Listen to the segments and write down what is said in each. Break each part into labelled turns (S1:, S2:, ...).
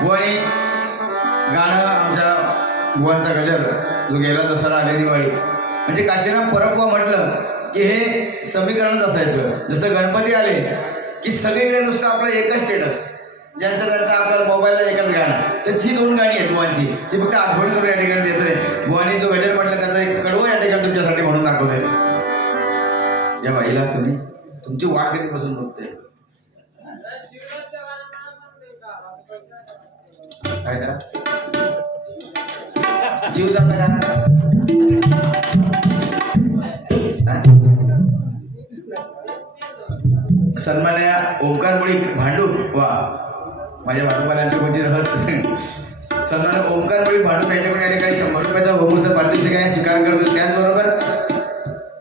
S1: बुवाणी गाणं आमच्या गुवांचा गजर जो गेला दसरा आले दिवाळी. म्हणजे काशीराम परबुवा म्हटलं की हे समीकरणच असायचं. जसं गणपती आले की सगळीकडे नुसतं आपलं एकच स्टेटस ज्यांचं त्यांचं आपल्याला मोबाईलला एकच गाणं. तर ही दोन गाणी आहेत गुवांची ती फक्त आठवण करून या ठिकाणी देतोय. गुवानी जो गजर म्हटलं त्याचा एक कडवं या ठिकाणी तुमच्यासाठी म्हणून दाखवतोय. या बाईलाच तुम्ही तुमची वाट कधीपासून बघते काय का जीव जाता का? सन्मान्य ओंकार मुळी भांडूप. वा. माझ्या भांडूपालांच्या कोणती राहत. सन्मान्य ओंकार मुळी भांडूप यांच्याकडे या ठिकाणी शंभर रुपयाचा बहुमूल्य पारितोषिक आहे स्वीकार करतो त्याचबरोबर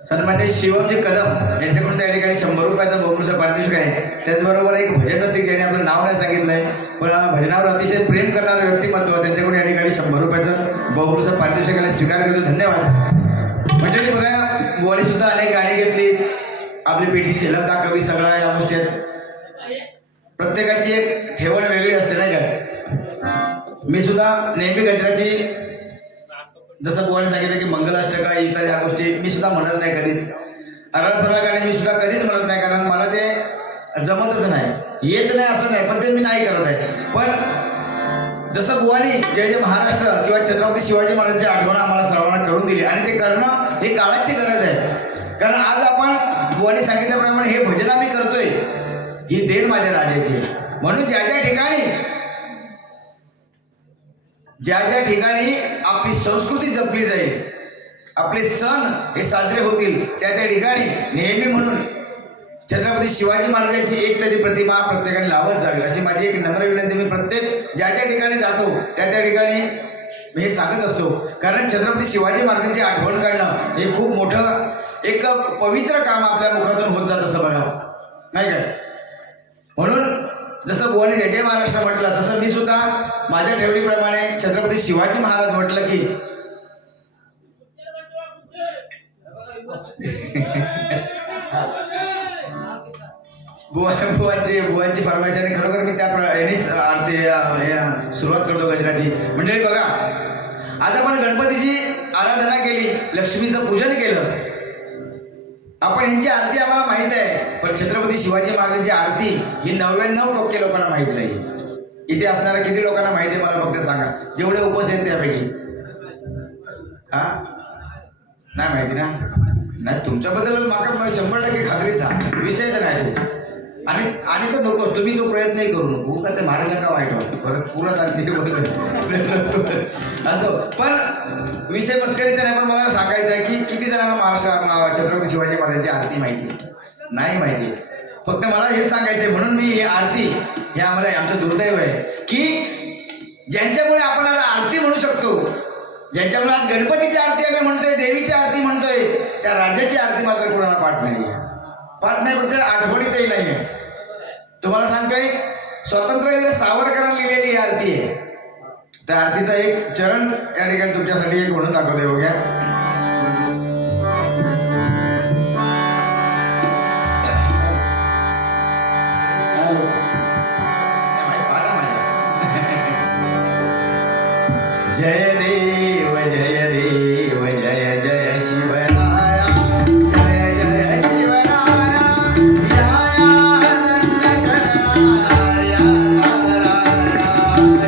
S1: सन्मान्य म्हणजे शिवमजी कदम यांच्याकडून त्या ठिकाणी शंभर रुपयाचा बहुमूल्य पारितोषिक आहे त्याचबरोबर एक भजन रसिक ज्याने आपलं नाव नाही सांगितलंय पण भजनावर अतिशय प्रेम करणारं व्यक्तिमत्व त्यांच्याकडून या ठिकाणी शंभर रुपयाचं बहुमूल्य पारितोषिकाला स्वीकार करतो. धन्यवाद. मंडळी बघा बुवानी सुद्धा अनेक गाणी घेतली. आपली पेटीची झलक दाखवी सगळा या गोष्टी प्रत्येकाची एक ठेवण वेगळी असते नाही का? मी सुद्धा नेहमी गजराची जसं बुवाने सांगितलं की मंगलाष्टका इतर या गोष्टी मी सुद्धा म्हणत नाही कधीच. अरळ फरळ गाणे मी सुद्धा कधीच म्हणत नाही कारण मला ते जमतच नाही. येत नाही असं नाही पण ते मी नाही करत आहे. पण जसं बुवानी जय जय महाराष्ट्र किंवा छत्रपती शिवाजी महाराजांची आठवण आम्हाला सर्वांना करून दिली आणि ते करणं हे काळाची गरज आहे. कारण आज आपण बुवानी सांगितल्याप्रमाणे हे भजन आम्ही करतोय ही देण माझ्या राजाची. म्हणून ज्या ज्या ठिकाणी ज्या ज्या ठिकाणी आपली संस्कृती जपली जाईल आपले सण हे साजरे होतील त्या त्या ठिकाणी नेहमी म्हणून छत्रपती शिवाजी महाराजांची एक तरी प्रतिमा प्रत्येकाने लावत जावी अशी माझी एक नम्र विनंती मी प्रत्येक ज्या ज्या ठिकाणी जातो त्या त्या ठिकाणी मी हे सांगत असतो कारण छत्रपती शिवाजी महाराजांची आठवण काढणं हे खूप मोठं एक पवित्र काम आपल्या मुखातून होत जात असं बघा नाही काय म्हणून जसं बुवाने जय जय महाराष्ट्र म्हटलं तसं मी सुद्धा माझ्या ठेवणीप्रमाणे छत्रपती शिवाजी महाराज म्हटलं की बुवा बुवांची बुवांची फरमाईश आणि खरोखर मी त्या प्र- यानेच आरती सुरुवात करतो गजराची. मंडळी बघा आज आपण गणपतीची आराधना केली लक्ष्मीचं पूजन केलं. आपण यांची आरती आम्हाला माहीत आहे पण छत्रपती शिवाजी महाराजांची आरती ही नव्याण्णव टक्के लोकांना माहीत नाही. इथे असणाऱ्या किती लोकांना माहिती आहे मला फक्त सांगा. जेवढे उपस आहेत त्यापैकी. हा? नाही माहिती ना? नाही तुमच्याबद्दल माका शंभर टक्के खात्रीचा विषयच नाही तो. आणि आणि तर नको तुम्ही तो प्रयत्नही करू नको. का ते का वाईट वाटतं? परत पुरत आरती पण विषय मस्करीचा नाही पण मला सांगायचं आहे की किती जणांना महाराष्ट्र छत्रपती शिवाजी महाराजांची आरती माहिती नाही माहिती फक्त मला हेच सांगायचं आहे म्हणून मी ही आरती हे आम्हाला आमचं दुर्दैव आहे की ज्यांच्यामुळे आपण आज आरती म्हणू शकतो ज्यांच्यामुळे आज गणपतीची आरती आम्ही म्हणतोय देवीची आरती म्हणतोय त्या राज्याची आरती मात्र कोणाला पाठ नाही पाठ नाही पेक्षा आठवणीतही नाही आहे तुम्हाला सांगताय स्वातंत्र्यवीर सावरकरांनी लिहिलेली ही आरती आहे. त्या आरतीचा एक चरण या ठिकाणी तुमच्यासाठी एक म्हणून दाखवते बघा ताराया जय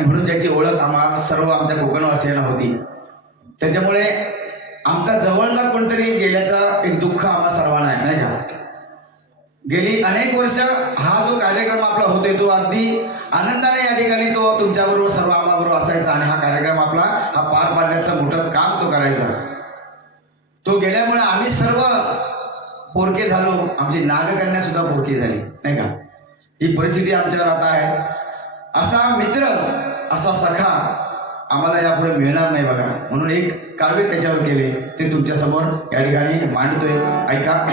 S1: आणि म्हणून त्याची ओळख आम्हा सर्व आमच्या कोकणवासियांना होती. त्याच्यामुळे आमचा जवळचा कोणतरी गेल्याचा एक दुःख आम्हा सर्वांना आहे नाही का? गेली अनेक वर्ष हा जो कार्यक्रम आपला होतोय तो अगदी आनंदाने या ठिकाणी तो तुमच्याबरोबर सर्व आम्हाबरोबर असायचा आणि हा कार्यक्रम आपला हा पार पाडण्याचं मोठं काम तो करायचा. तो गेल्यामुळे आम्ही सर्व पोरके झालो. आमची नागकन्या सुद्धा पोरकी झाली नाही का? ही परिस्थिती आमच्यावर आता आहे. असा मित्र असा सखा आम्हाला यापुढे मिळणार नाही बघा. म्हणून एक काव्य त्याच्यावर केले. ते तुमच्यासमोर या ठिकाणी मांडतोय. ऐका.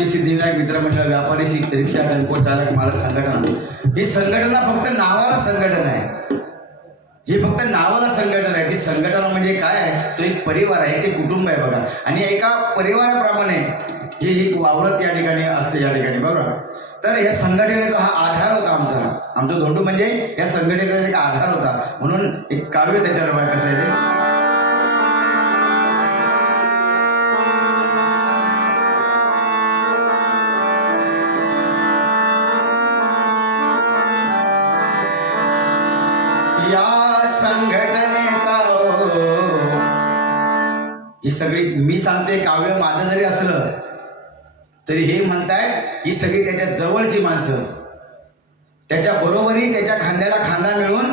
S1: आमची सिद्धिविनायक मित्रमंडळ व्यापारी रिक्षा टेम्पो चालक मालक संघटना. ही संघटना फक्त नावाला संघटना आहे. ही फक्त नावाला संघटना आहे. ती संघटना म्हणजे काय आहे? तो एक परिवार आहे ते कुटुंब आहे बघा. आणि एका परिवाराप्रमाणे ही एक वावरत या ठिकाणी असते या ठिकाणी बरोबर? तर या संघटनेचा हा आधार होता आमचा. आमचा धोंडू म्हणजे या संघटनेचा एक आधार होता. म्हणून एक काव्य त्याच्यावर कसं आहे ते. या संघटनेचा हो. ही. सगळी मी सांगते काव्य माझं जरी असलं तरी हे म्हणतायत ही सगळी त्याच्या जवळची माणसं. त्याच्या बरोबरी त्याच्या खांद्याला खांदा मिळून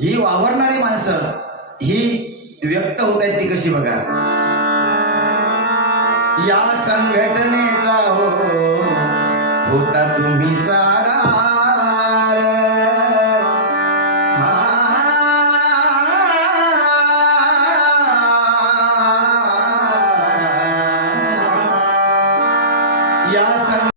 S1: ही वावरणारी माणसं ही व्यक्त होत आहेत ती कशी बघा. या संघटनेचा हो. होता तुम्ही या संघटनेचा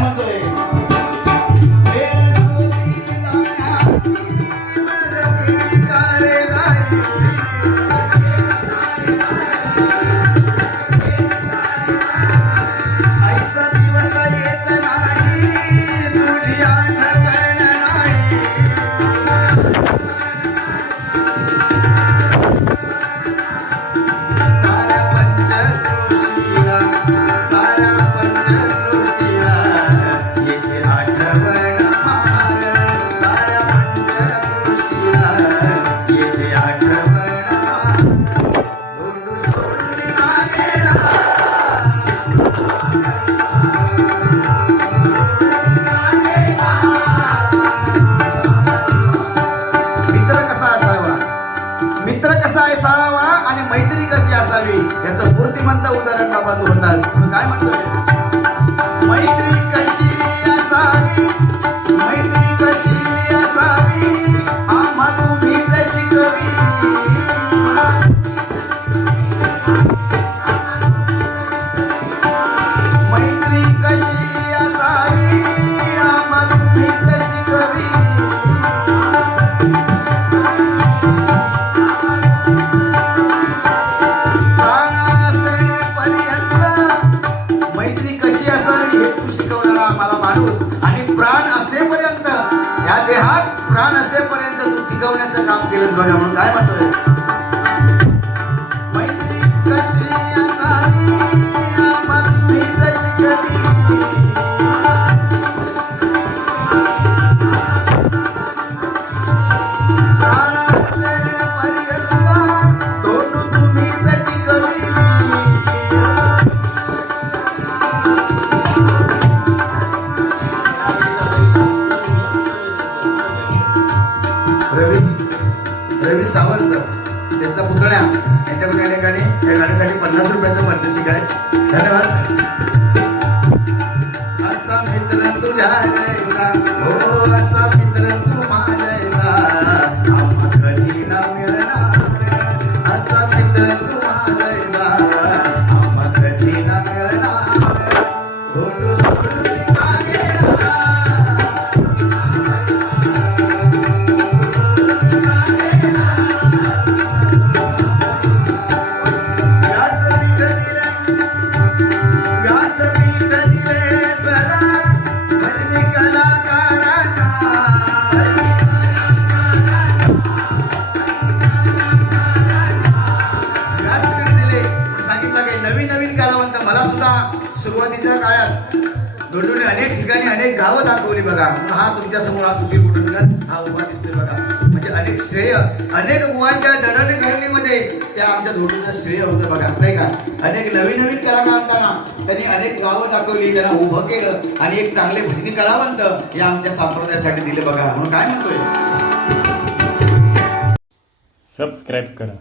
S1: Andrei. सुरुवातीच्या काळात दोंडूने अनेक ठिकाणी अनेक गावं दाखवली बघा. हा तुमच्यासमोर हा सुशील कुटुंबात हा उभा दिसतोय बघा. म्हणजे अनेक श्रेय अनेक मुलांच्या जडणघडणीमध्ये त्या आमच्या धोंडूचं श्रेय होतं बघा. नाही का? अनेक नवीन नवीन कलाकारांना त्यांनी अनेक गावं दाखवली त्यांना उभं केलं आणि एक चांगले भजनी कलावंत या आमच्या संप्रदायासाठी दिले बघा. म्हणून काय म्हणतोय?
S2: सबस्क्राईब करा.